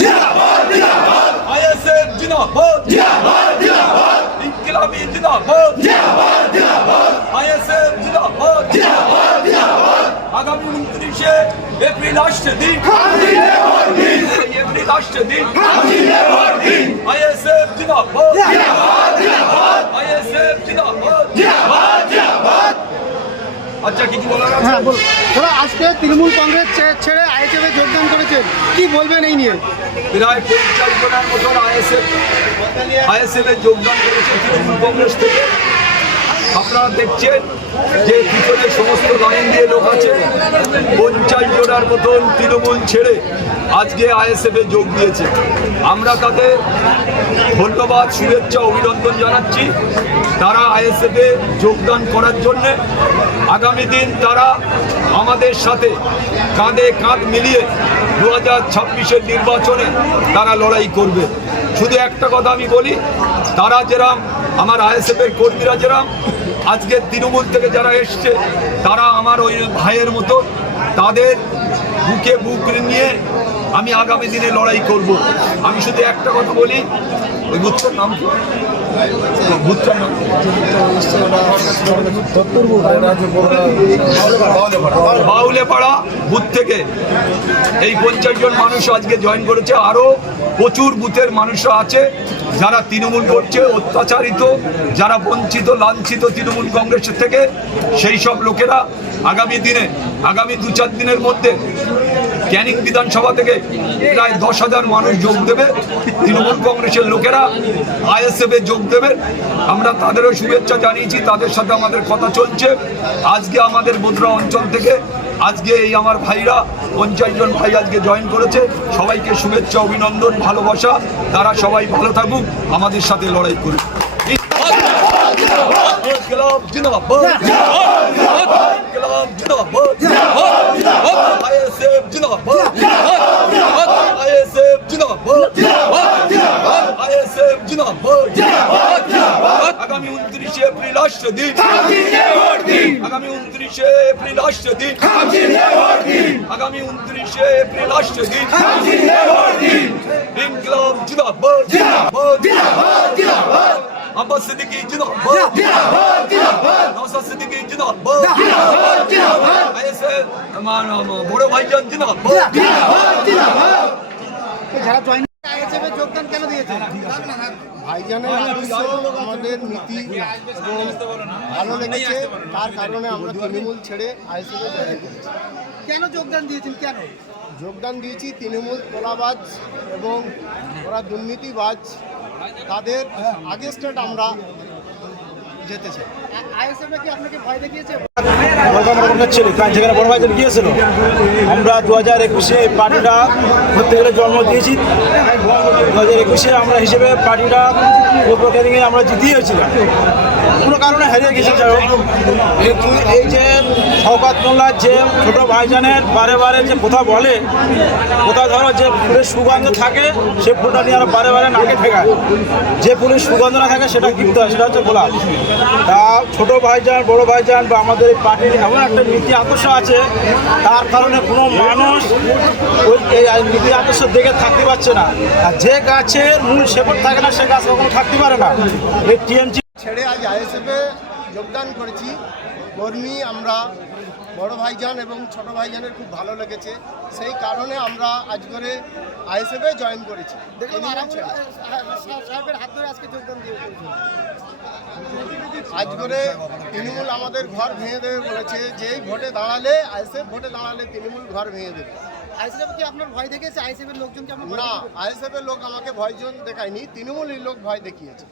जिंदाबाद जिंदाबाद आईएसएफ जिंदाबाद जिंदाबाद जिंदाबाद इंकलाबी जिंदाबाद जिंदाबाद जिंदाबाद आईएसएफ जिंदाबाद जिंदाबाद जिंदाबाद आगामी 29 एप्रिल राष्ट्र दिन एप्रिल राष्ट्र दिन आईएसएफ जिंदाबाद जिंदाबाद जिंदाबाद आईएसएफ जिंदाबाद जिंदाबाद जिंदाबाद আচ্ছা কিছু বলার আছে? হ্যাঁ বলুন। ওরা আজকে তৃণমূল কংগ্রেস ছেড়ে আইএসএফে যোগদান করেছেন, কি বলবেন এই নিয়ে? প্রায় 50 জনের মতন আইএসএফে যোগদান করেছে তৃণমূল কংগ্রেস থেকে। আপনারা দেখছেন যে ভিতরে সমস্ত লাইন দিয়ে লোক আছে। 50 জনের মতন তৃণমূল ছেড়ে আজকে আইএসএফে যোগ দিয়েছে। আমরা তাদের ধন্যবাদ, শুভেচ্ছা, অভিনন্দন জানাচ্ছি। তারা আইএসএফে যোগদান করার জন্যে আগামী দিন তারা আমাদের সাথে কাঁধে কাঁধ মিলিয়ে 2026-এর নির্বাচনে তারা লড়াই করবে। শুধু একটা কথা আমি বলি, তারা যেরাম আমার আইএসএফের কর্মীরা যেরাম আজকে তৃণমূল থেকে যারা এসছে তারা আমার ওই ভাইয়ের মতো, তাদের বুকে বুক নিয়ে আমি আগামী দিনে লড়াই করব। আমি শুধু একটা কথা বলি, ওই বুথটার নাম কি? বুথটার নাম বাউলেপাড়া বুথ থেকে এই 50 জন মানুষ আজকে জয়েন করেছে। আরও প্রচুর বুথের মানুষরা আছে যারা তৃণমূল করছে, অত্যাচারিত, যারা বঞ্চিত লাঞ্ছিত তৃণমূল কংগ্রেসের থেকে, সেই সব লোকেরা আগামী দিনে আগামী 2-4 দিনের মধ্যে ক্যানিং বিধানসভা থেকে প্রায় 10,000 মানুষ যোগ দেবে। তৃণমূল কংগ্রেসের লোকেরা আইএসএফে যোগ দেবে। আমরা তাদেরও শুভেচ্ছা জানিয়েছি, তাদের সাথে আমাদের কথা চলছে। আজকে আমাদের বোদরা অঞ্চল থেকে আজকে এই আমার ভাইরা 50 জন ভাই আজকে জয়েন করেছে। সবাইকে শুভেচ্ছা, অভিনন্দন, ভালোবাসা। তারা সবাই ভালো থাকুক, আমাদের সাথে লড়াই করুক। আগামী 29 এপ্রিল রাষ্ট্র দিন, আগামী 29 এপ্রিল রাষ্ট্র দিন, আগামী 29 এপ্রিল রাষ্ট্র দিন, ইনকলাব জিন্দাবাদ জিন্দাবাদ জিন্দাবাদ আব্বাস সিদ্দিকী জিন্দাবাদ জিন্দাবাদ জিন্দাবাদ নওশাদ সিদ্দিকী জিন্দাবাদ জিন্দাবাদ জিন্দাবাদ আইএসএফ বড় ভাইজান জিন্দাবাদ জিন্দাবাদ জিন্দাবাদ। যারা জয়েন আইএসএফে যোগদান কেন দিয়েছেন? ভাইজানের আদর্শ আমাদের নীতি এবং ভালো লেগেছে, তার কারণে আমরা তৃণমূল ছেড়ে আইএসএফে জয়েন করেছি। কেন যোগদান দিয়েছেন? কেন যোগদান দিয়েছি? তৃণমূল তোলাবাজ এবং ওরা দুর্নীতিবাজ, তাদের আগেস্টেড আমরা যেতে চাই। আইএসএফে কি আপনাকে ভয় দেখিয়েছে? যেখানে বড় ভাইজান গিয়েছিল, আমরা 2021-এ এই পার্টিটা করতে গেলে জন্ম দিয়েছি। 2021-এ আমরা হিসেবে পার্টিটা ক্যানিংয়ে আমরা জিতিয়েছিলাম, কোনো কারণে হারিয়ে গেছি। এই যে শওকত মোল্লার যে ছোটো ভাইজানের বারে বারে যে কথা বলে, কথা ধরো যে ফুলের সুগন্ধ থাকে সে ফুলটা নিয়ে আরো বারে বারে নাকে ঠেকায়, যে ফুলের সুগন্ধ না থাকে সেটা কিনতে হয়, সেটা হচ্ছে গোলাপ। তা ছোটো ভাইজান বড় ভাইজান বা আমাদের এই পার্টির এমন একটা নীতি আদর্শ আছে, তার কারণে কোনো মানুষ ওই এই নীতি আদর্শ দেখে থাকতে পারছে না। আর যে গাছের মূল শেকড় থাকে না সে গাছ কখনো থাকতে পারে না। এই টিএমসি ছেড়ে আজ আইএসএফে যোগদান করেছি। কর্মী আমরা বড় ভাইজান এবং ছোট ভাইজানের খুব ভালো লেগেছে, সেই কারণে আমরা আজ করে আইএসএফে জয়েন করেছি। আজ করে তৃণমূল আমাদের ঘর ভেঙে দেবে বলেছে, যেই ভোটে দাঁড়ালে আইএসএফ ভোটে দাঁড়ালে তৃণমূল ঘর ভেঙে দেবে। আইএসএফ কি আপনার ভয় দেখেছে? আইএসএফ এর লোকজনকে? না, আইএসএফ এর লোক আমাকে ভয়জন দেখায়নি, তৃণমূলের লোক ভয় দেখিয়েছে।